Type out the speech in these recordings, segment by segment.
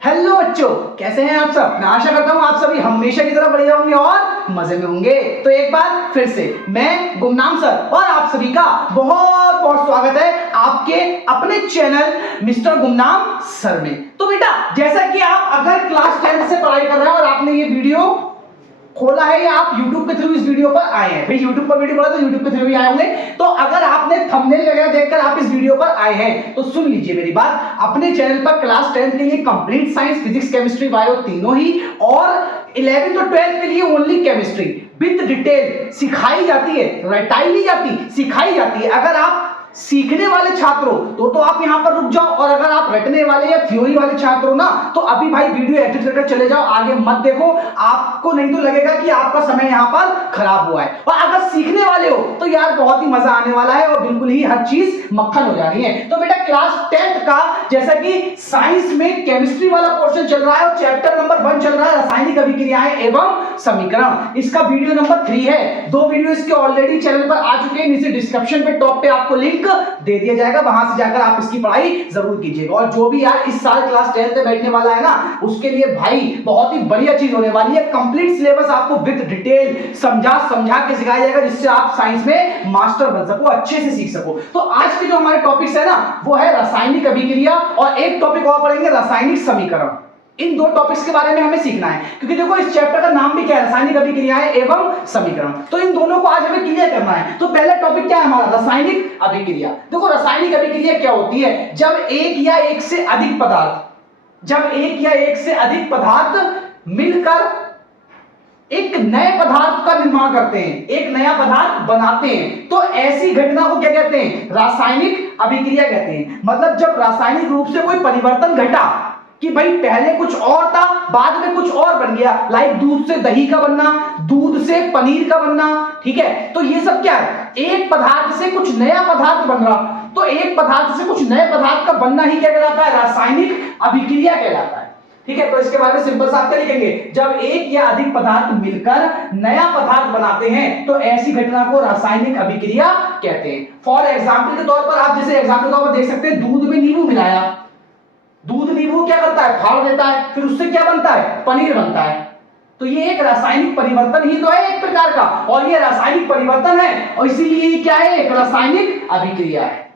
Hello बच्चों, कैसे हैं आप सब। मैं आशा करता हूं आप सभी हमेशा की तरह बढ़िया होंगे और मजे में होंगे। तो एक बार फिर से मैं गुमनाम सर और आप सभी का बहुत बहुत स्वागत है आपके अपने चैनल मिस्टर गुमनाम सर में। तो बेटा, जैसा कि आप अगर क्लास 10 से पढ़ाई कर रहे हैं और आपने ये वीडियो खोला है या आप YouTube के थ्रू इस वीडियो पर आए हैं, भाई YouTube पर वीडियो पड़ा तो YouTube के थ्रू ही आए होंगे। तो अगर आपने थंबनेल वगैरह देखकर आप इस वीडियो पर आए हैं तो सुन लीजिए मेरी बात। अपने चैनल पर क्लास 10 के लिए complete science, physics, chemistry, bio तीनों ही और 11th और 12th के लिए ओनली केमिस्ट्री विद डिटेल सिखाई जाती है, रटाई नहीं जाती, सिखाई जाती है। अगर आप सीखने वाले छात्रों तो आप यहां पर रुक जाओ, और अगर आप रटने वाले या थ्योरी वाले छात्रों ना तो अभी भाई वीडियो एडिट करके चले जाओ, आगे मत देखो। आपको नहीं तो लगेगा कि आपका समय यहां पर खराब हुआ है। और अगर सीखने वाले हो तो यार बहुत ही मजा आने वाला है और बिल्कुल ही हर चीज मक्खन हो जानी है। तो बेटा क्लास 10th का जैसा कि साइंस में केमिस्ट्री वाला पोर्शन चल रहा है और चैप्टर नंबर 1 चल रहा है रासायनिक अभिक्रियाएं एवं समीकरण। इसका वीडियो नंबर 3 है। 2 वीडियो इसके ऑलरेडी चैनल पर आ चुके हैं, नीचे डिस्क्रिप्शन पे टॉप पे आपको लिंक दे दिया जाएगा, वहां से जाकर आप इसकी पढ़ाई जरूर कीजिएगा। और जो भी यार इस साल क्लास 10 में बैठने वाला है ना, उसके लिए भाई बहुत ही बढ़िया चीज होने वाली है। कंप्लीट सिलेबस आपको विद डिटेल समझा के सिखाया जाएगा, जिससे आप साइंस में मास्टर बन सको, अच्छे से सीख सको। तो आज के जो हमारे टॉपिक्स है ना, वो है रासायनिक अभिक्रिया और एक टॉपिक और पढ़ेंगे रासायनिक समीकरण। इन 2 टॉपिक्स के बारे में हमें सीखना है, क्योंकि देखो इस चैप्टर का नाम भी क्या है, रासायनिक अभिक्रियाएं एवं समीकरण। तो इन दोनों को आज हमें क्लियर करना है। तो पहला टॉपिक क्या है हमारा, रासायनिक अभिक्रिया। देखो रासायनिक अभिक्रिया क्या होती है, जब एक या एक से अधिक पदार्थ मिलकर एक नए पदार्थ का निर्माण करते हैं, एक नया पदार्थ बनाते हैं, तो ऐसी घटना को क्या कहते हैं, रासायनिक अभिक्रिया कहते हैं। मतलब जब रासायनिक रूप से कोई परिवर्तन घटा कि भाई पहले कुछ और था, बाद में कुछ और बन गया, लाइक दूध से दही का बनना, दूध से पनीर का बनना, ठीक है। तो ये सब क्या है, एक पदार्थ से कुछ नया पदार्थ बन रहा, तो एक पदार्थ से कुछ नए पदार्थ का बनना ही क्या कहलाता है, रासायनिक अभिक्रिया कहलाता है। ठीक है, तो इसके बारे में सिंपल सा क्या लिखेंगे, जब एक या अधिक पदार्थ मिलकर नया पदार्थ बनाते हैं तो ऐसी घटना को रासायनिक अभिक्रिया कहते हैं। फॉर एग्जाम्पल के तौर पर आप जैसे एग्जाम्पल के तौर पर देख सकते हैं, दूध में नींबू मिलाया, दूध नींबू क्या करता है, फाड़ देता है, फिर उससे क्या बनता है, पनीर बनता है। तो ये एक रासायनिक परिवर्तन ही तो है एक प्रकार का, और ये रासायनिक परिवर्तन है और इसीलिए क्या है, एक रासायनिक अभिक्रिया है।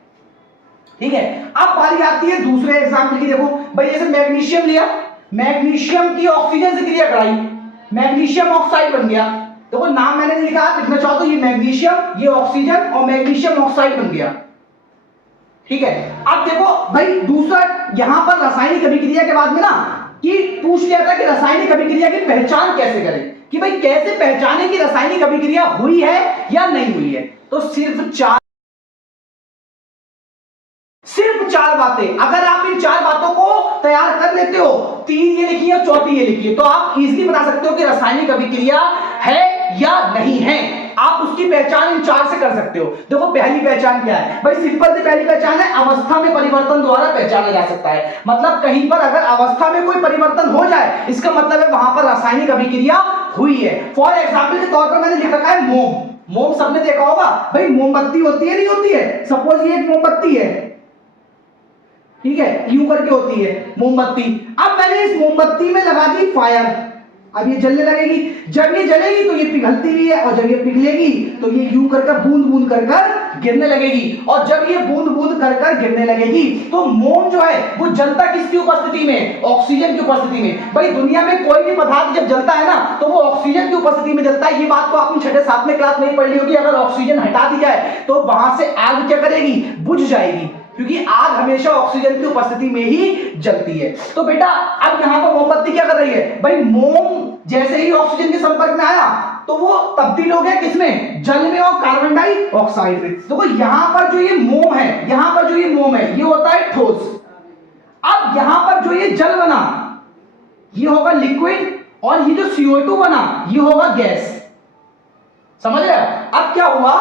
ठीक है, अब बारी आती है दूसरे एग्जाम्पल की। देखो भाई, जैसे मैग्नीशियम लिया, मैग्नीशियम की ऑक्सीजन से क्रिया कराई, मैग्नीशियम ऑक्साइड बन गया। देखो नाम मैंने लिखा, लिखना चाहो तो ये मैग्नीशियम, ये ऑक्सीजन और मैग्नीशियम ऑक्साइड बन गया। ठीक है, अब देखो भाई दूसरा यहां पर रासायनिक अभिक्रिया के बाद में ना कि पूछ लिया था कि रासायनिक अभिक्रिया की पहचान कैसे करें, कि भाई कैसे पहचाने कि रासायनिक अभिक्रिया हुई है या नहीं हुई है। तो सिर्फ चार बातें, अगर आप इन 4 बातों को तैयार कर लेते हो, 3 ये लिखी है, चौथी ये लिखी है, तो आप इजीली बता सकते हो कि रासायनिक अभिक्रिया है या नहीं है। आप उसकी पहचान इन 4 से कर सकते हो। देखो पहली पहचान क्या है भाई, सिंपल सी पहली पहचान है, अवस्था में परिवर्तन द्वारा पहचाना जा सकता है। मतलब कहीं पर अगर अवस्था में कोई परिवर्तन हो जाए, इसका मतलब है वहां पर रासायनिक अभिक्रिया हुई है। फॉर एग्जाम्पल के तौर पर मैंने लिख रखा है मोम। मोम सबने देखा होगा भाई, मोमबत्ती होती है नहीं होती है, सपोज ये एक मोमबत्ती है, ठीक है, यूं करके होती है मोमबत्ती। अब मैंने इस मोमबत्ती में लगा दी फायर, अब ये जलने लगेगी। जब ये जलेगी तो ये पिघलती भी है, और जब ये पिघलेगी तो ये यूं कर बूंद बूंद कर गिरने लगेगी। और जब ये बूंद बूंद कर गिरने लगेगी तो मोम जो है वो जलता किसकी उपस्थिति में, ऑक्सीजन की उपस्थिति में। भाई दुनिया में कोई भी पदार्थ जब जलता है ना तो वो ऑक्सीजन की उपस्थिति में जलता है। ये बात तो आपने 6th 7th क्लास में पढ़ ली होगी। अगर ऑक्सीजन हटा दी जाए तो वहां से आग क्या करेगी, बुझ जाएगी, क्योंकि आग हमेशा ऑक्सीजन की उपस्थिति में ही जलती है। तो बेटा अब यहां पर मोमबत्ती क्या कर रही है भाई, मोम जैसे ही ऑक्सीजन के संपर्क में आया तो वो तब्दील हो गया किसमें, जल में और कार्बन डाइऑक्साइड में। देखो यहां पर जो ये मोम है, यहां पर जो ये मोम है ये होता है ठोस। अब यहां पर जो ये जल बना ये होगा लिक्विड, और ये जो CO2 बना ये होगा गैस। समझ रहे? अब क्या हुआ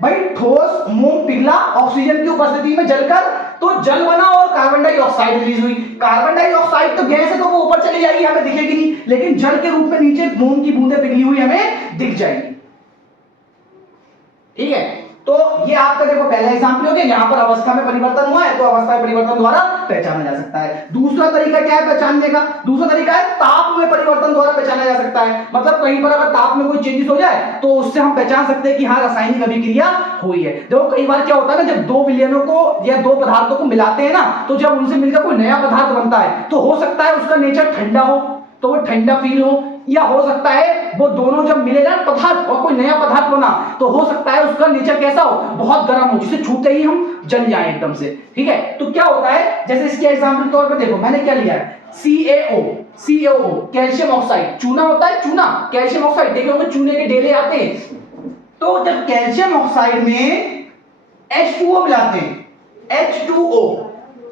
भाई, ठोस मोम पिघला ऑक्सीजन की उपस्थिति में जलकर, तो जल बना और कार्बन डाइऑक्साइड रिलीज हुई। कार्बन डाइऑक्साइड तो गैस है तो वो ऊपर चली जाएगी, हमें दिखेगी नहीं, लेकिन जल के रूप में नीचे मोम की बूंदें पिघली हुई हमें दिख जाएगी। ठीक है, तो ये आपका देखो पहला एग्जांपल हो गया, यहाँ पर अवस्था में परिवर्तन हुआ है तो अवस्था में परिवर्तन द्वारा पहचाना जा सकता है। दूसरा तरीका क्या है पहचानने का? दूसरा तरीका है ताप में परिवर्तन द्वारा पहचाना जा सकता है। मतलब कहीं पर अगर ताप में कोई चेंजेस हो जाए तो उससे हम पहचान सकते हैं कि हाँ रासायनिक अभिक्रिया हुई है। देखो कई बार क्या होता है ना, जब दो विलयनों को या दो पदार्थों को मिलाते हैं ना, तो जब उनसे मिलकर कोई नया पदार्थ बनता है तो हो सकता है उसका नेचर ठंडा हो तो वो ठंडा फील हो, या हो सकता है वो दोनों जब मिले जाए पदार्थ और कोई नया पदार्थ बना तो हो सकता है उसका नेचर कैसा हो, बहुत गर्म हो, जिसे छूते ही हम जल जाए एकदम से। ठीक है, तो क्या होता है जैसे इसके एग्जांपल के तौर पे देखो मैंने क्या लिया है, CaO कैल्शियम ऑक्साइड, चूना होता है, चूना कैल्शियम ऑक्साइड, देखे होंगे चूने के डेले आते हैं। तो जब कैल्शियम ऑक्साइड में H2O मिलाते हैं, H2O,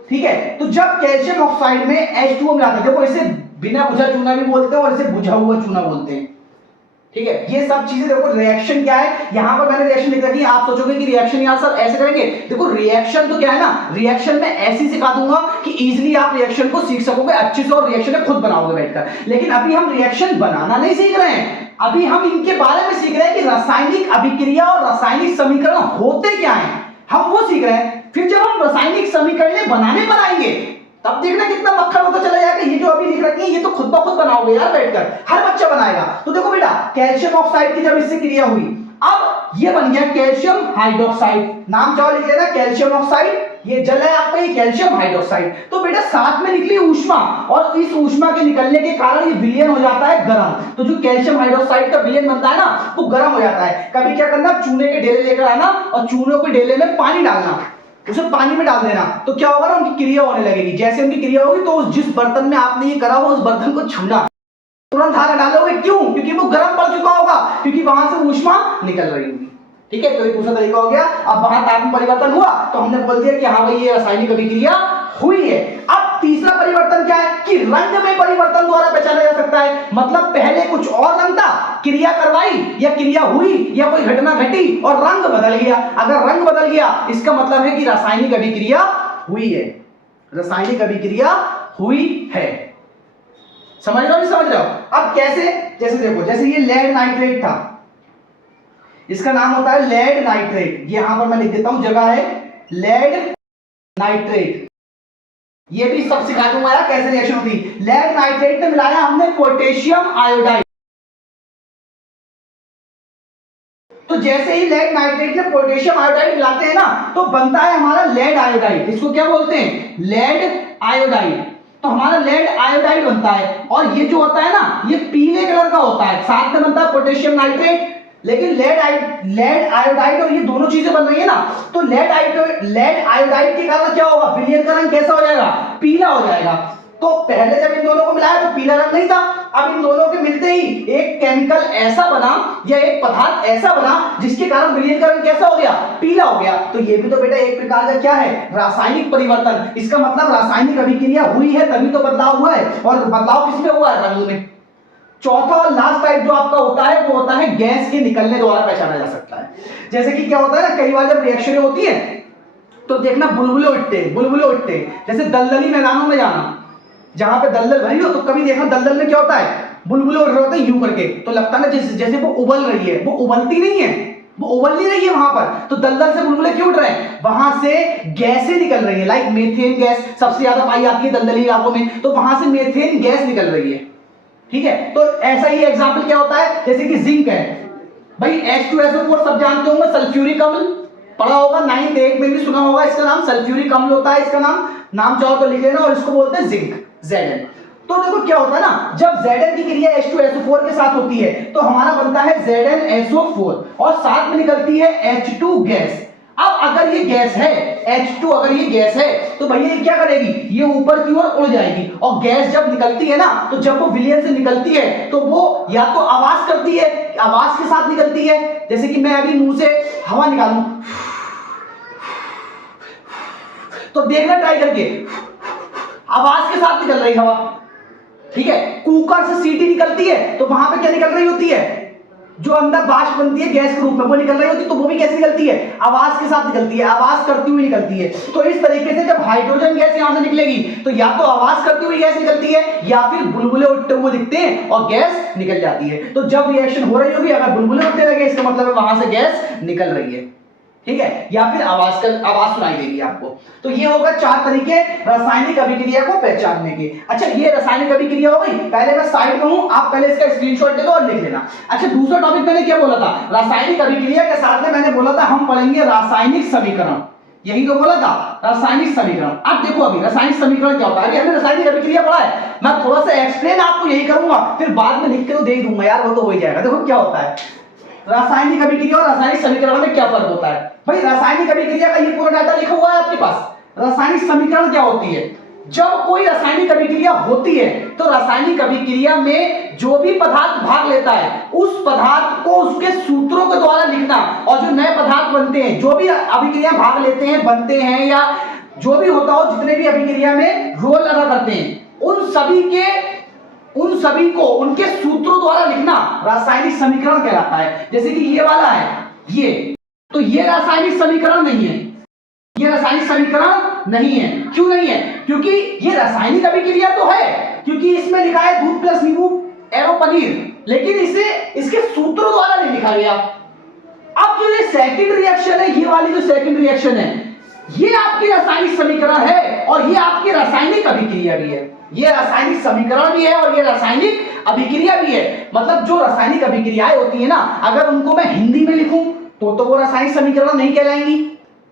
ठीक है, तो जब कैल्शियम ऑक्साइड में H2O मिलाते हैं, देखो इसे बिना बुझा चूना भी बोलते हैं और इसे बुझा हुआ चूना बोलते हैं। ठीक है, ये सब चीजें देखो रिएक्शन क्या है, यहां पर मैंने रिएक्शन लिख रखी है, आप सोचोगे कि रिएक्शन यार सर ऐसे करेंगे, देखो रिएक्शन तो क्या है ना, रिएक्शन में ऐसी सिखा दूंगा कि इजीली आप रिएक्शन को सीख सकोगे अच्छे से और रिएक्शन खुद बनाओगे बैठकर। लेकिन अभी हम रिएक्शन बनाना नहीं सीख रहे हैं, अभी हम इनके बारे में सीख रहे हैं कि रासायनिक अभिक्रिया और रासायनिक समीकरण होते क्या है, हम वो सीख रहे हैं। फिर जब हम रासायनिक समीकरण बनाने पर आएंगे तब देखना कितना मक्खन होता चला जाएगा। ये जो अभी लिख रखी है ये तो खुद ब खुद बनाओगे यार बैठकर, हर बच्चा बनाएगा। तो देखो बेटा कैल्शियम ऑक्साइड की जब इससे क्रिया हुई, अब ये बन गया कैल्शियम हाइड्रोक्साइड, नाम चाहो लिख लेना कैल्शियम ऑक्साइड, ये जल है आपका ये कैल्शियम हाइड्रोक्साइड। तो बेटा साथ में निकली ऊष्मा और इस ऊष्मा के निकलने के कारण ये विलयन हो जाता है गर्म। तो जो कैल्शियम हाइड्रोक्साइड का विलयन बनता है ना वो गर्म हो जाता है। कभी क्या करना, चूने के ढेले लेकर आना और चूनों के ढेले में पानी डालना, उसे पानी में डाल देना, तो क्या होगा ना उनकी क्रिया होने लगेगी। जैसे उनकी क्रिया होगी तो जिस बर्तन में आपने ये करा हो उस बर्तन को छूना, तुरंत धारा डालोगे, क्यों? क्योंकि वो गर्म पड़ चुका होगा, क्योंकि वहां से ऊष्मा निकल रही होगी। ठीक है, तो ये दूसरा तरीका हो गया। अब वहां ताप में परिवर्तन हुआ तो हमने बोल दिया कि हाँ भाई ये रासायनिक अभिक्रिया हुई है। अब तीसरा परिवर्तन क्या है कि रंग में परिवर्तन द्वारा पहचाना जा सकता है। मतलब पहले कुछ और रंग था, क्रिया करवाई या क्रिया हुई या कोई घटना घटी और रंग बदल गया। अगर रंग बदल गया इसका मतलब है कि रासायनिक अभिक्रिया हुई है, रासायनिक अभिक्रिया हुई है। समझ रहे हो नहीं समझ रहे हो? अब कैसे, जैसे देखो जैसे ये लेड नाइट्रेट था, इसका नाम होता है लेड नाइट्रेट, यहां पर मैं लिख देता हूं जगह है लेड नाइट्रेट, ये भी सब सिखा दूंगा यार कैसे रिएक्शन होती। लेड नाइट्रेट में मिलाया हमने पोटेशियम आयोडाइड, तो जैसे ही लेड नाइट्रेट में पोटेशियम आयोडाइड मिलाते हैं ना तो बनता है हमारा लेड आयोडाइड। इसको क्या बोलते हैं? Lead iodide. तो हमारा लेड आयोडाइड बनता है और ये जो होता है ना ये पीले कलर का होता है, साथ में बनता है पोटेशियम नाइट्रेट। लेकिन लेड आयोडाइड और ये दोनों चीजें बन रही है ना, तो लेड आयोडाइड के कारण क्या होगा, विलयन का रंग कैसा हो जाएगा? पीला हो जाएगा। तो पहले जब इन दोनों को मिलाया तो पीला रंग नहीं था, अब इन दोनों के मिलते ही एक केमिकल ऐसा बना या एक पदार्थ ऐसा बना जिसके कारण विलयन का रंग कैसा हो गया? पीला हो गया। तो ये भी तो बेटा एक प्रकार का क्या है? रासायनिक परिवर्तन। इसका मतलब रासायनिक अभिक्रिया हुई है तभी तो बदलाव हुआ है, और बदलाव किसमें हुआ है? रंग में। चौथा और लास्ट टाइप जो आपका होता है वो होता है गैस के निकलने द्वारा पहचाना जा सकता है। जैसे कि क्या होता है ना, कई बार जब रिएक्शन होती है तो देखना बुलबुले उठते हैं। जैसे दलदली मैदानों में जाना, जहां पे दलदल भरी हो तो कभी देखना दलदल में क्या होता है, बुलबुले उठ रहे होते हैं यूं करके, तो लगता है ना जैसे वो उबल रही है, वो उबलती नहीं है, वो उबल नहीं रही है वहां पर। तो दलदल से बुलबुले क्यों उठ रहे हैं? वहां से गैसें निकल रही है, लाइक मेथेन गैस सबसे ज्यादा पाई जाती है दलदली इलाकों में, तो वहां से मेथेन गैस निकल रही है। ठीक है, तो ऐसा ही एग्जांपल क्या होता है, जैसे कि जिंक है भाई, H2SO4 सब जानते होंगे, सल्फ्यूरिक अम्ल पढ़ा होगा, 9th 8th में भी सुना होगा इसका नाम, सल्फ्यूरिक अम्ल होता है इसका नाम चाहो तो लिख लेना, और इसको बोलते हैं जिंक, Zn। तो देखो क्या होता है ना, जब Zn की क्रिया H2SO4 के साथ होती है तो हमारा बनता है ZnSO4 और साथ में निकलती है H2 गैस। अब अगर ये गैस है H2, अगर ये गैस है तो भैया ये क्या करेगी, ये ऊपर की ओर उड़ जाएगी, और गैस जब निकलती है ना तो जब वो विलयन से निकलती है तो वो या तो आवाज करती है, आवाज के साथ निकलती है, जैसे कि मैं अभी मुंह से हवा निकालूं तो देखना ट्राई करके, आवाज के साथ निकल रही हवा। ठीक है, कुकर से सीटी निकलती है तो वहां पे क्या निकल रही होती है, जो अंदर वाष्प बनती है गैस के रूप में वो निकल रही होती है, तो वो भी कैसे निकलती है? आवाज के साथ निकलती है, आवाज करती हुई निकलती है। तो इस तरीके से जब हाइड्रोजन गैस यहां से निकलेगी तो या तो आवाज करती हुई गैस निकलती है या फिर बुलबुले उठते हुए दिखते हैं और गैस निकल जाती है। तो जब रिएक्शन हो रही होगी अगर बुलबुले उठने लगे इसका मतलब है वहां से गैस निकल रही है। ठीक है, या फिर आवाज सुनाई देगी आपको। तो ये होगा 4 तरीके रासायनिक अभिक्रिया को पहचानने के। अच्छा, ये रासायनिक अभिक्रिया हो गई, पहले मैं साइड में हूं, आप पहले इसका स्क्रीनशॉट ले लो और लिख लेना। अच्छा, दूसरा टॉपिक मैंने क्या बोला था, रासायनिक अभिक्रिया के साथ में मैंने बोला था हम पढ़ेंगे रासायनिक समीकरण, यही तो बोला था, रासायनिक समीकरण। अब देखो अभी रासायनिक समीकरण क्या होता है, अभी हमने रासायनिक अभिक्रिया पढ़ा है, मैं थोड़ा सा एक्सप्लेन आपको यही करूंगा, फिर बाद में लिख के तो दे दूंगा यार, वो तो हो ही जाएगा। देखो क्या होता है रासायनिक अभिक्रिया और रासायनिक समीकरण में क्या फर्क होता है भाई। रासायनिक अभिक्रिया का ये पूरा डाटा लिखा हुआ है आपके पास। रासायनिक समीकरण क्या होती है, जब कोई रासायनिक अभिक्रिया होती है तो रासायनिक अभिक्रिया में जो भी पदार्थ भाग लेता है उस पदार्थ को उसके सूत्रों के द्वारा लिखना, और जो नए पदार्थ बनते हैं, जो भी अभिक्रिया भाग लेते हैं, बनते हैं, या जो भी होता हो, जितने भी अभिक्रिया में रोल अदा करते हैं, उन सभी को उनके सूत्रों द्वारा लिखना रासायनिक समीकरण कहलाता है। जैसे कि ये वाला है, ये तो ये रासायनिक समीकरण नहीं है, ये रासायनिक समीकरण नहीं है। क्यों नहीं है, क्योंकि ये रासायनिक अभिक्रिया तो है, क्योंकि इसमें लिखा है दूध प्लस नींबू एरो पनीर, लेकिन इसे इसके सूत्रों द्वारा नहीं लिखा गया। अब जो ये सेकंड रिएक्शन है, ये वाली जो सेकंड रिएक्शन है, ये आपकी रासायनिक समीकरण है और ये आपकी रासायनिक अभिक्रिया भी है। ये रासायनिक समीकरण भी है और ये रासायनिक अभिक्रिया भी है। मतलब जो रासायनिक अभिक्रियाएं होती है ना, अगर उनको मैं हिंदी में लिखूं तो वो रासायनिक समीकरण नहीं कहलाएंगी,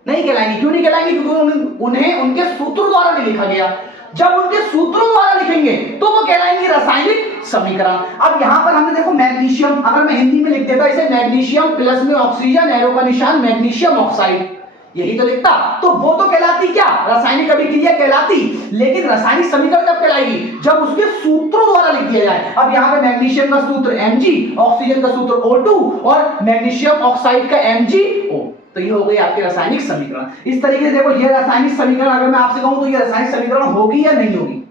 नहीं कहलाएंगी। क्यों नहीं कहलाएंगी, क्योंकि उन्हें उनके सूत्रों द्वारा नहीं लिखा गया। जब उनके सूत्रों द्वारा लिखेंगे तो वो कहलाएंगे रासायनिक समीकरण। अब यहां पर हमने देखो मैग्नीशियम, अगर मैं हिंदी में लिख देता इसे मैग्नीशियम प्लस में ऑक्सीजन, एरो का निशान मैग्नीशियम ऑक्साइड, यही तो लिखता, तो वो तो कहलाती क्या, रासायनिक अभिक्रिया कहलाती। लेकिन रासायनिक समीकरण कब कहलाएगी, जब उसके सूत्रों द्वारा लिख दिया जाए। अब यहां पे मैग्नीशियम का सूत्र Mg, ऑक्सीजन का सूत्र O2 और मैग्नीशियम ऑक्साइड का MgO, तो ये हो गई आपकी रासायनिक समीकरण। इस तरीके से देखो, ये रासायनिक समीकरण अगर मैं आपसे कहूं तो ये रासायनिक समीकरण होगी या नहीं होगी।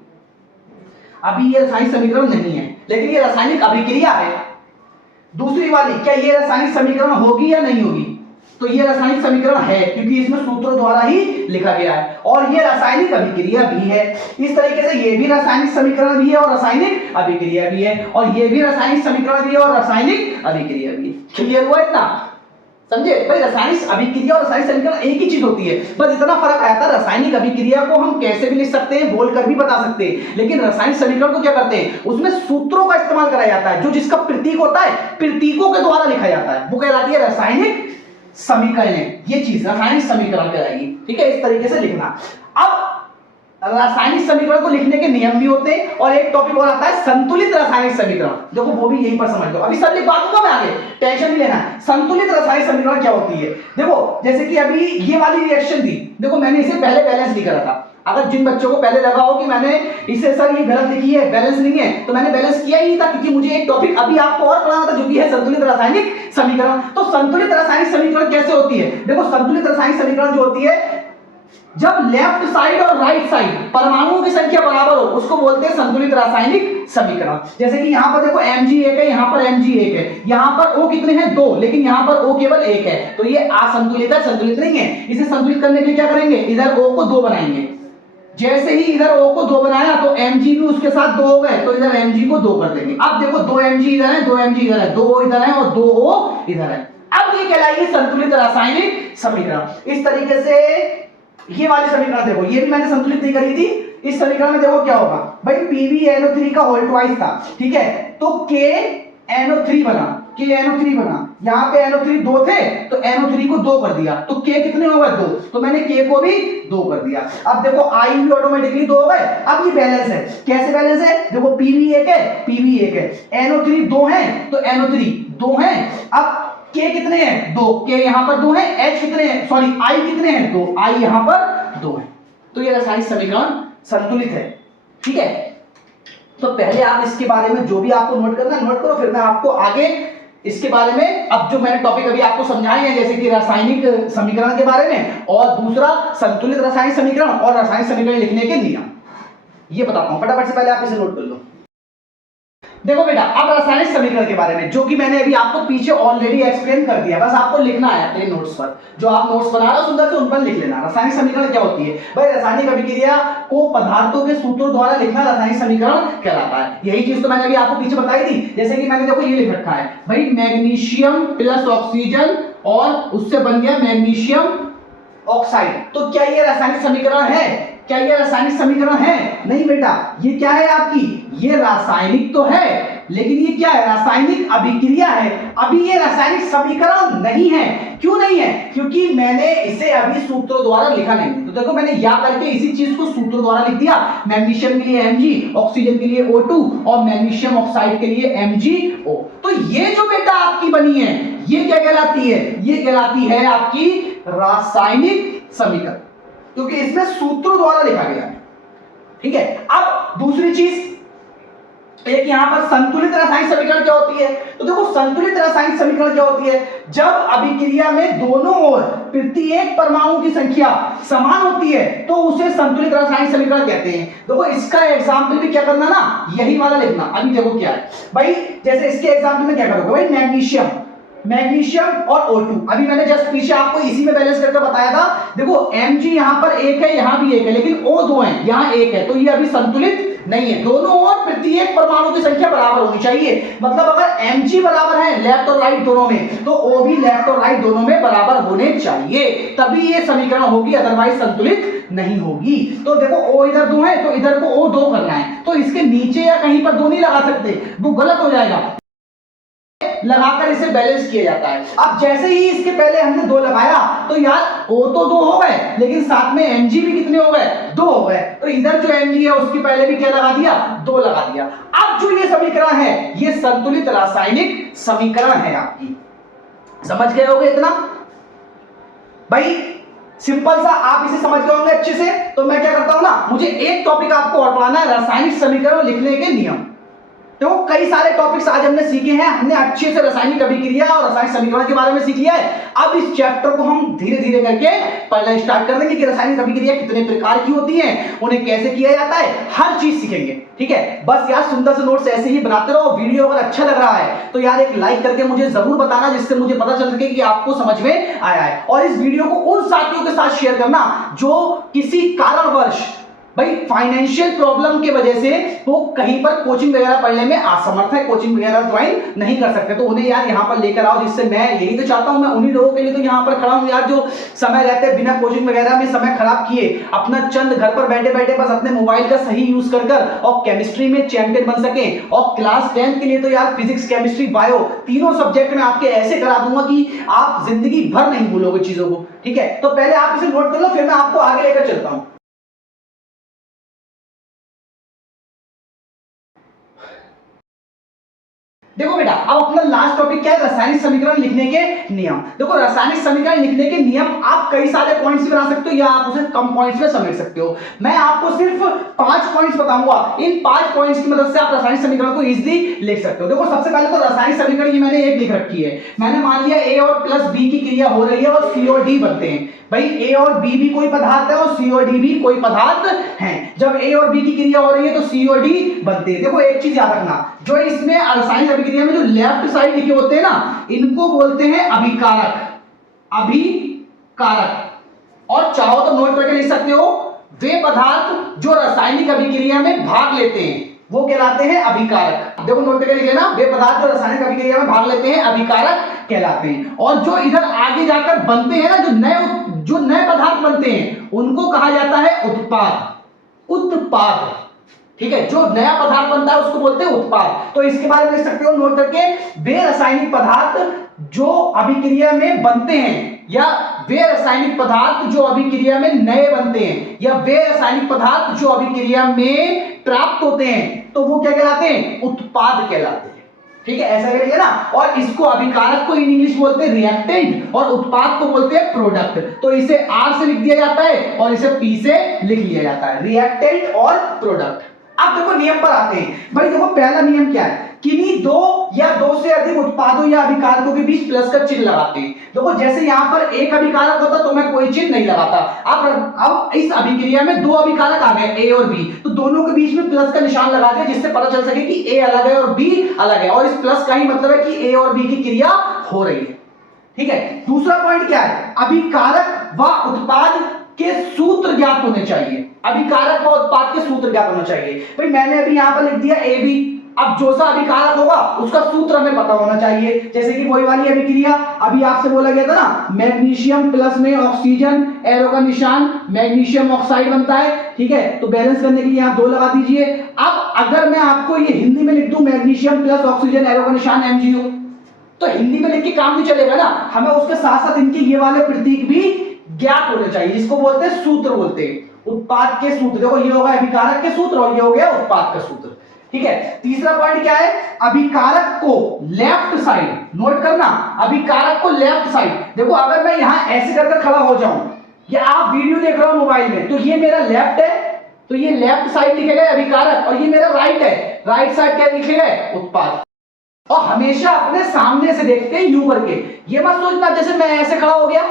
अभी ये रासायनिक समीकरण नहीं है, लेकिन ये रासायनिक अभिक्रिया है। दूसरी वाली, क्या ये रासायनिक समीकरण होगी या नहीं होगी, तो ये रासायनिक समीकरण है, क्योंकि इसमें सूत्रों द्वारा ही लिखा गया है, और ये रासायनिक अभिक्रिया भी है। इस तरीके से ये भी रासायनिक समीकरण भी है और रासायनिक अभिक्रिया भी है, और ये भी रासायनिक समीकरण भी है और रासायनिक अभिक्रिया भी है। क्लियर हुआ इतना, समझे भाई। रासायनिक अभिक्रिया और रासायनिक समीकरण एक ही चीज होती है, बस इतना फर्क आया था, रासायनिक अभिक्रिया को हम कैसे भी लिख सकते हैं, बोलकर भी बता सकते हैं, लेकिन रासायनिक समीकरण को क्या करते हैं, उसमें सूत्रों का इस्तेमाल कराया जाता है, जो जिसका प्रतीक होता है, प्रतीकों के द्वारा लिखा जाता है, वो कहलाती है रासायनिक समीकरण। ये चीज रासायनिक समीकरण कहलाएगी, ठीक है। इस तरीके से लिखना। अब रासायनिक समीकरण को लिखने के नियम भी होते हैं, और एक टॉपिक और आता है संतुलित रासायनिक समीकरण। देखो वो भी यहीं पर समझ लो, अभी सब लिख दूंगा मैं आगे, टेंशन नहीं लेना है। संतुलित रासायनिक समीकरण क्या होती है, देखो जैसे कि अभी ये वाली रिएक्शन थी, देखो मैंने इसे पहले बैलेंस लिखा था। अगर जिन बच्चों को पहले लगा हो कि मैंने इसे सर ये गलत लिखी है, बैलेंस नहीं है, तो मैंने बैलेंस किया ही नहीं था, क्योंकि मुझे एक टॉपिक अभी आपको और पढ़ाना था, जो कि है संतुलित रासायनिक समीकरण। तो संतुलित रासायनिक समीकरण कैसे होती है, देखो संतुलित रासायनिक समीकरण जो होती है, जब लेफ्ट साइड और राइट साइड परमाणुओं की संख्या बराबर हो, उसको बोलते हैं संतुलित रासायनिक समीकरण। जैसे कि यहां पर देखो Mg एक है, यहां पर Mg एक है, यहां पर O कितने हैं, 2, लेकिन यहां पर O केवल एक है, तो ये असंतुलित है, संतुलित नहीं है। इसे संतुलित करने के लिए क्या करेंगे, इधर O को 2 बनाएंगे। जैसे ही इधर O को 2 बनाया तो Mg भी उसके साथ 2 हो गए, तो इधर Mg को 2 कर देंगे। अब देखो 2 Mg इधर है, 2 Mg इधर है, 2 O इधर है और 2 O इधर है। अब ये कहलाएगी संतुलित रासायनिक समीकरण। इस तरीके से ये वाली समीकरण देखो, ये भी मैंने संतुलित नहीं करी थी। इस समीकरण में देखो क्या होगा भाई, PbNO3 का होल ट्वाइस था, ठीक है, तो KNO3 बना, KNO3 बना, यहाँ पे NO3 2 थे तो NO3 को 2 कर दिया, तो K कितने हो गए, 2, तो मैंने K को भी 2 कर दिया। अब देखो I भी ऑटोमेटिकली 2 हो गए। अब ये बैलेंस है, कैसे बैलेंस है, देखो PB एक है, PB एक है, NO3 2 है तो NO3 2 है। अब K कितने हैं, 2, K यहाँ पर 2 है, H कितने हैं, सॉरी I कितने हैं, 2, I यहाँ पर 2 है। तो ये रासायनिक समीकरण संतुलित है, ठीक है। तो पहले आप इसके बारे में जो भी आपको नोट करना है नोट करो, फिर मैं आपको आगे इसके बारे में, अब जो मैंने टॉपिक अभी आपको समझाए हैं, जैसे कि रासायनिक समीकरण के बारे में, और दूसरा संतुलित रासायनिक समीकरण और रासायनिक समीकरण लिखने के नियम, ये बताता हूं। फटाफट से पहले आप इसे नोट कर लो। देखो बेटा, अब रासायनिक समीकरण के बारे में, जो कि मैंने अभी आपको पीछे ऑलरेडी एक्सप्लेन कर दिया, बस आपको लिखना है अपने नोट्स पर, जो आप नोट्स बना रहे हो सुंदर से उन पर लिख लेना। रासायनिक समीकरण क्या होती है भाई, रासायनिक अभिक्रिया को पदार्थों के सूत्रों द्वारा लिखना रासायनिक समीकरण कहलाता है। यही चीज तो मैंने अभी आपको पीछे बताई थी। जैसे कि मैंने देखो ये लिख रखा है भाई, मैग्नीशियम प्लस ऑक्सीजन और उससे बन गया मैग्नीशियम ऑक्साइड। तो क्या ये रासायनिक समीकरण है? क्या ये रासायनिक समीकरण है? नहीं बेटा, ये क्या है आपकी, ये रासायनिक तो है, लेकिन ये क्या है, रासायनिक अभिक्रिया है। अभी ये रासायनिक समीकरण नहीं है। क्यों नहीं है? क्योंकि मैंने इसे अभी सूत्रों द्वारा लिखा नहीं। तो देखो मैंने याद करके इसी चीज को सूत्रों द्वारा लिख दिया। मैग्नीशियम के लिए Mg, ऑक्सीजन के लिए O2 और मैग्नीशियम ऑक्साइड के लिए MgO। तो ये जो बेटा आपकी बनी है, ये क्या कहलाती है? ये कहलाती है आपकी रासायनिक समीकरण, क्योंकि इसमें सूत्रों द्वारा लिखा गया है। ठीक है। अब दूसरी चीज, एक यहां पर संतुलित रासायनिक समीकरण क्या होती है? तो देखो संतुलित रासायनिक समीकरण क्या होती है? जब अभिक्रिया में दोनों ओर प्रत्येक परमाणु की संख्या समान होती है तो उसे संतुलित रासायनिक समीकरण कहते हैं। देखो इसका एग्जांपल भी क्या करना ना, यही वाला लिखना। अभी देखो क्या है भाई, जैसे इसके एग्जांपल में क्या करोगे भाई, मैग्नीशियम और O2। अभी मैंने जस्ट पीछे आपको इसी में बैलेंस करके बताया था। देखो Mg यहां पर एक है, यहां भी एक है, लेकिन O दो है, यहां एक है, तो ये अभी संतुलित नहीं है। दोनों ओर प्रत्येक परमाणु की संख्या बराबर होनी चाहिए। मतलब अगर Mg बराबर है लेफ्ट और राइट दोनों में, तो O भी लेफ्ट और राइट दोनों में बराबर होने चाहिए, तभी ये समीकरण होगी, अदरवाइज संतुलित नहीं होगी। तो देखो O इधर दो है, तो इधर को O दो करना है, तो इसके नीचे या कहीं पर दो नहीं लगा सकते, वो गलत हो जाएगा। लगाकर इसे बैलेंस किया जाता है। अब जैसे ही इसके पहले हमने दो लगाया, तो यार O तो दो हो गए, लेकिन साथ में Mg भी कितने हो गए, दो हो गए। तो इधर जो Mg है उसके पहले भी क्या लगा दिया, दो लगा दिया। अब जो ये समीकरण है, ये संतुलित रासायनिक समीकरण है आपकी। समझ गए होगे इतना भाई? सिंपल सा, आप इसे समझ गए होंगे अच्छे से। तो मैं क्या करता हूं ना, मुझे एक टॉपिक आपको और पढ़ाना है, रासायनिक समीकरण लिखने के नियम। तो कई सारे टॉपिक्स आज हमने सीखे हैं, हमने अच्छे से रासायनिक अभिक्रिया और रासायनिक समीकरण के बारे में सीख लिया है। अब इस चैप्टर को हम धीरे धीरे करके पढ़ना स्टार्ट कर देंगे कि रासायनिक अभिक्रिया कितने प्रकार की होती हैं, उन्हें कैसे किया जाता है, हर चीज सीखेंगे। ठीक है, बस यार सुंदर से नोट्स ऐसे ही बनाते रहो। वीडियो अगर अच्छा लग रहा है तो यार एक लाइक करके मुझे जरूर बताना, जिससे मुझे पता चल सके कि आपको समझ में आया है। और इस वीडियो को उन साथियों के साथ शेयर करना जो किसी कारणवश भाई फाइनेंशियल प्रॉब्लम के वजह से वो कहीं पर कोचिंग वगैरह पढ़ने में असमर्थ है, कोचिंग वगैरह ज्वाइन नहीं कर सकते, तो उन्हें यार यहाँ पर लेकर आओ। जिससे मैं यही तो चाहता हूँ, मैं उन्हीं लोगों के लिए तो यहाँ पर खड़ा हूँ यार, जो समय रहते बिना कोचिंग वगैरह में समय खराब किए अपना चंद घर पर बैठे बैठे बस अपने मोबाइल का सही यूज कर और केमिस्ट्री में चैंपियन बन सके। और क्लास 10th के लिए तो यार फिजिक्स, केमिस्ट्री, बायो तीनों सब्जेक्ट में आपके ऐसे करा दूंगा कि आप जिंदगी भर नहीं भूलोगे चीजों को। ठीक है, तो पहले आप इसे नोट कर लो, फिर मैं आपको आगे लेकर चलता हूँ। देखो बेटा, अब अपना लास्ट टॉपिक क्या है, रासायनिक समीकरण लिखने के नियम। देखो रासायनिक समीकरण लिखने के नियम आप कई सारे पॉइंट्स बना सकते हो या आप उसे कम पॉइंट्स में समेट सकते हो। मैं आपको सिर्फ 5 पॉइंट्स बताऊंगा, इन 5 पॉइंट्स की मदद से आप रासायनिक समीकरण को इजीली लिख सकते हो। देखो सबसे पहले तो रासायनिक समीकरण ये मैंने एक लिख रखी है। मैंने मान लिया A और प्लस B की क्रिया हो रही है और C और D बनते हैं। भाई A और B भी कोई पदार्थ है और C और D भी कोई पदार्थ है। जब A और B की क्रिया हो रही है तो C और D बनते हैं। देखो एक चीज याद रखना, जो इसमें रासायनिक अभिक्रिया में जो लेफ्ट साइड लिखे होते हैं ना, इनको बोलते हैं अभिकारक। अभिकारक। और चाहो तो नोट करके लिख सकते हो, वे पदार्थ जो रासायनिक अभिक्रिया में भाग लेते हैं वो कहलाते हैं अभिकारक। देखो नोट करके लिख लेना, वे पदार्थ जो रासायनिक अभिक्रिया में भाग लेते हैं अभिकारक कहलाते हैं। और जो इधर आगे जाकर बनते हैं ना, जो नए पदार्थ बनते हैं उनको कहा जाता है उत्पाद। ठीक है, जो नया पदार्थ बनता है उसको बोलते हैं उत्पाद। तो इसके बारे में लिख सकते हो नोट करके, वे रासायनिक पदार्थ जो अभिक्रिया में बनते हैं, या वे रासायनिक पदार्थ जो अभिक्रिया में नए बनते हैं, या वे रासायनिक पदार्थ जो अभिक्रिया में प्राप्त होते हैं, तो वो क्या कहलाते हैं, उत्पाद कहलाते हैं। ठीक है, ऐसा करेंगे ना। और इसको अभिकारक को इन इंग्लिश बोलते हैं रिएक्टेंट और उत्पाद को बोलते हैं प्रोडक्ट। तो इसे R से लिख दिया जाता है और इसे P से लिख लिया जाता है, रिएक्टेंट और प्रोडक्ट। अब देखो नियम पर आते हैं। भाई देखो पहला नियम क्या है, किन्हीं दो या दो से अधिक उत्पादों या अभिकारकों के बीच प्लस का चिन्ह लगाते हैं। देखो जैसे यहाँ पर एक अभिकारक होता तो मैं कोई चिन्ह नहीं लगाता। अब इस अभिक्रिया में दो अभिकारक आ गए A और B, तो दोनों के बीच में प्लस का निशान लगा दिया, जिससे पता चल सके कि A अलग है और B अलग है। और इस प्लस का ही मतलब है कि A और B की क्रिया हो रही है। ठीक है, दूसरा पॉइंट क्या है, अभिकारक व उत्पाद के सूत्र ज्ञात होने चाहिए। अभिकारक व उत्पाद के सूत्र ज्ञात होना चाहिए। भाई मैंने अभी यहां पर लिख दिया AB, अब जो सा अभिकारक होगा उसका सूत्र हमें पता होना चाहिए। जैसे कि वही वाली अभिक्रिया अभी आपसे बोला गया था ना, मैग्नीशियम प्लस में ऑक्सीजन, एरो का निशान मैग्नीशियम ऑक्साइड बनता है, ठीक है। तो बैलेंस करने के लिए आप 2 लगा दीजिए। अब अगर मैं आपको ये हिंदी में लिख दूं मैग्नीशियम प्लस ऑक्सीजन, एरो का निशान MgO, तो हिंदी में लिख के काम नहीं चलेगा ना, हमें उसके साथ साथ इनके ये वाले प्रतीक भी ज्ञात होने चाहिए, जिसको बोलते हैं सूत्र बोलते हैं, उत्पाद के सूत्र। देखो ये होगा अभिकारक के सूत्र और ये हो गया उत्पाद का सूत्र, ठीक है। तीसरा पॉइंट क्या है, अभिकारक को लेफ्ट साइड, नोट करना, अभिकारक को लेफ्ट साइड। देखो अगर मैं यहां ऐसे करके खड़ा हो जाऊं, या आप वीडियो देख रहे हो मोबाइल में, तो ये मेरा लेफ्ट है, तो ये लेफ्ट साइड लिखे गए अभिकारक, और ये मेरा राइट है, राइट साइड क्या लिखे गए उत्पाद। और हमेशा अपने सामने से देखते हैं यू करके, ये मत सोचना जैसे मैं ऐसे खड़ा हो गया,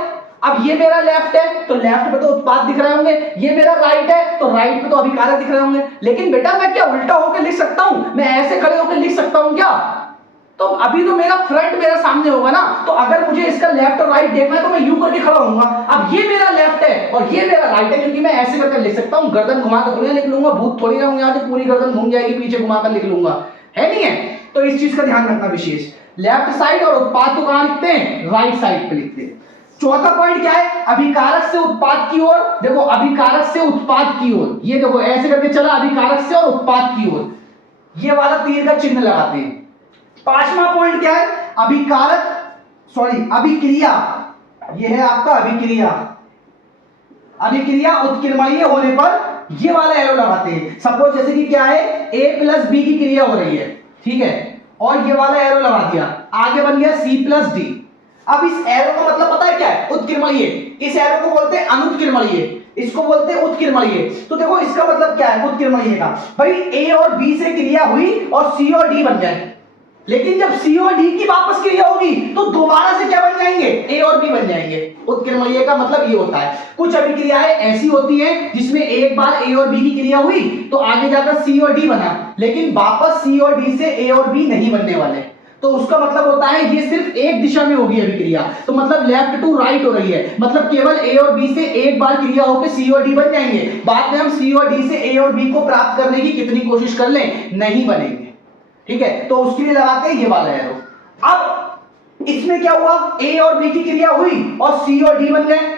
अब ये मेरा लेफ्ट है तो लेफ्ट पे तो उत्पाद दिख रहे होंगे, ये मेरा राइट है तो राइट पे तो अभिकारक दिख रहे होंगे। लेकिन बेटा मैं क्या उल्टा होकर लिख सकता हूं, मैं ऐसे खड़े होकर लिख सकता हूं क्या? तो अभी तो मेरा फ्रंट मेरा सामने होगा ना, तो अगर मुझे इसका लेफ्ट और राइट देखना है तो मैं यू करके खड़ा होऊंगा। अब ये मेरा लेफ्ट है और ये मेरा राइट है, क्योंकि मैं ऐसे करके लिख सकता हूं, गर्दन घुमाकर थोड़ी लिख लूंगा, भूत थोड़ी रहूंगा यहाँ से पूरी गर्दन घूम जाएगी, पीछे घुमाकर लिख लूंगा, है नहीं है? तो इस चीज का ध्यान रखना विशेष, लेफ्ट साइड और उत्पाद को कहां लिखते हैं, राइट साइड पे लिखते हैं। चौथा पॉइंट क्या है, अभिकारक से उत्पाद की ओर। देखो अभिकारक से उत्पाद की ओर, ये देखो ऐसे करके चला, अभिकारक से और उत्पाद की ओर, ये वाला तीर का चिन्ह लगाते हैं। पांचवा पॉइंट क्या है, अभिक्रिया, ये है आपका अभिक्रिया, अभिक्रिया उत्कीर्णीय होने पर ये वाला एरो लगाते हैं। सपोज जैसे कि क्या है, A+ B की क्रिया हो रही है, ठीक है, और ये वाला एरो लगा दिया, आगे बन गया C+D। अब इस एरो का मतलब पता है क्या है, उत्कीर्णीय। इस एरो को बोलते हैं अनुत्कीर्णीय, इसको बोलते हैं उत्कीर्णीय। तो देखो इसका मतलब क्या है उत्कीर्णीय का, भाई A और B से क्रिया हुई और C और D बन गए, लेकिन जब C और D की वापस क्रिया होगी तो दोबारा से क्या बन जाएंगे, A और B बन जाएंगे। उत्कीर्णीय का मतलब ये होता है। कुछ अभिक्रियाएं ऐसी होती हैं जिसमें एक बार A और B की क्रिया हुई तो आगे जाकर C और D बना, लेकिन वापस C और D से A और B नहीं बनने वाले, तो उसका मतलब होता है ये सिर्फ एक दिशा में होगी अभिक्रिया, तो मतलब लेफ्ट टू राइट हो रही है, मतलब केवल A और B से एक बार क्रिया होकर C और D बन जाएंगे। बाद में हम C और D से A और B को प्राप्त करने की कितनी कोशिश कर लें, नहीं बनेंगे, ठीक है। तो उसके लिए लगाते हैं ये वाला एरो। अब इसमें क्या हुआ, A और B की क्रिया हुई और C और D बन गए,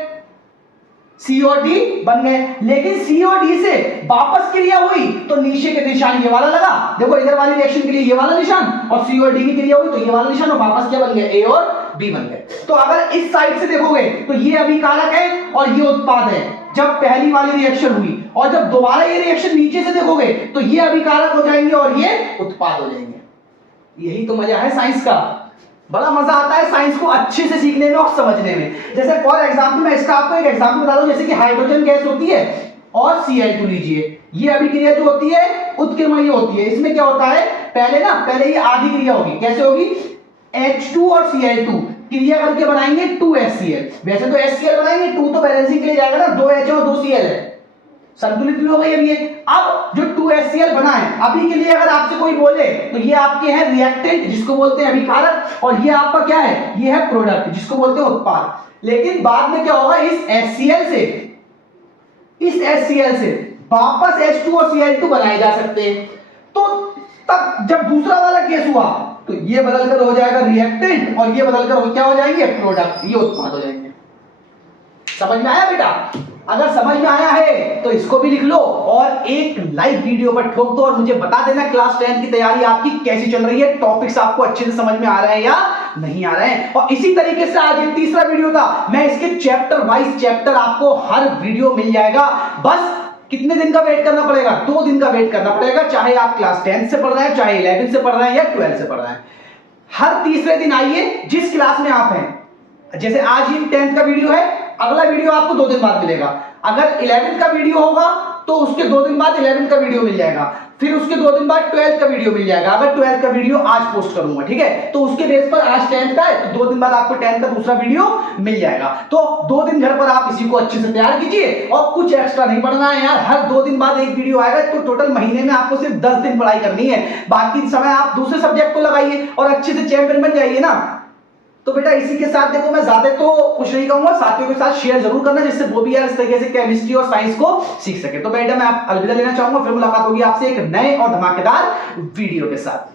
C और D बन गए, लेकिन C और D से वापस क्रिया हुई तो नीचे के निशान ये वाला लगा। देखो इधर वाली रिएक्शन के लिए ये वाला निशान, और C और D की क्रिया हुई तो ये वाला निशान, और वापस क्या बन गया, A और B बन गए। तो अगर इस साइड से देखोगे तो ये अभिकारक है और ये उत्पाद है, जब पहली वाली रिएक्शन हुई, और जब दोबारा ये रिएक्शन नीचे से देखोगे तो ये अभिकारक हो जाएंगे और ये उत्पाद हो जाएंगे। यही तो मजा है साइंस का, बड़ा मजा आता है साइंस को अच्छे से सीखने में और समझने में। जैसे फॉर एग्जांपल मैं इसका आपको एक एग्जांपल बता दूं, जैसे कि हाइड्रोजन गैस होती है और Cl2 लीजिए, ये अभिक्रिया जो होती है उत्कीर्णीय होती है। इसमें क्या होता है, पहले ये आधी क्रिया होगी, कैसे होगी, H2 और Cl2 क्रिया करके बनाएंगे 2HCl। वैसे तो HCl बनाएंगे, 2 तो बैलेंसिंग के लिए जाएगा ना, 2H और 2Cl है, संतुलित भी हो गई अभी ये। अब जो 2HCl बना है, अभी के लिए अगर आपसे कोई बोले तो ये आपके हैं रिएक्टेंट जिसको बोलते हैं अभिकारक, और ये आपका क्या है, ये है प्रोडक्ट जिसको बोलते हैं उत्पाद। लेकिन बाद में क्या होगा, इस HCl से वापस H2 और Cl2 बनाए जा सकते हैं। तो तब जब दूसरा वाला केस हुआ तो ये बदलकर हो जाएगा रिएक्टेंट और ये बदलकर क्या हो जाएंगे, प्रोडक्ट, ये उत्पाद हो जाएंगे। समझ में आया बेटा? अगर समझ में आया है तो इसको भी लिख लो और एक लाइव वीडियो पर ठोक दो और मुझे बता देना क्लास 10 की तैयारी आपकी कैसी चल रही है, टॉपिक्स आपको अच्छे से समझ में आ रहे हैं या नहीं आ रहे हैं। और इसी तरीके से आज ये तीसरा वीडियो था, मैं इसके चैप्टर वाइज चैप्टर आपको हर वीडियो मिल जाएगा। बस कितने दिन का वेट करना पड़ेगा, 2 दिन का वेट करना पड़ेगा, चाहे आप क्लास 10 से पढ़ रहे हैं, चाहे 11 से पढ़ रहे हैं या 12 से पढ़ रहे हैं। हर तीसरे दिन आइए जिस क्लास में आप हैं। जैसे आज ये 10th का वीडियो है, अगला वीडियो आपको 2 दिन बाद मिलेगा। अगर 11th का वीडियो होगा तो उसके 2 दिन बाद 11th का वीडियो मिल जाएगा, फिर उसके 2 दिन बाद 12th का वीडियो मिल जाएगा। अगर 12th का वीडियो आज पोस्ट करूंगा, ठीक है, तो उसके बेस पर आज 10th का है तो 2 दिन बाद आपको 10th का दूसरा वीडियो मिल जाएगा। तो 2 दिन घर पर आप इसी को अच्छे से तैयार कीजिए और कुछ एक्स्ट्रा नहीं पढ़ना है यार। हर 2 दिन बाद एक वीडियो आएगा, तो टोटल महीने में आपको सिर्फ 10 दिन पढ़ाई करनी है, बाकी समय आप दूसरे सब्जेक्ट को लगाइए और अच्छे से चैंपियन बन जाइए ना। तो बेटा इसी के साथ देखो मैं ज्यादा तो कुछ नहीं कहूंगा, साथियों के साथ शेयर जरूर करना जिससे वो भी यार इस तरीके से केमिस्ट्री और साइंस को सीख सके। तो बेटा मैं अलविदा लेना चाहूंगा, फिर मुलाकात होगी आपसे एक नए और धमाकेदार वीडियो के साथ।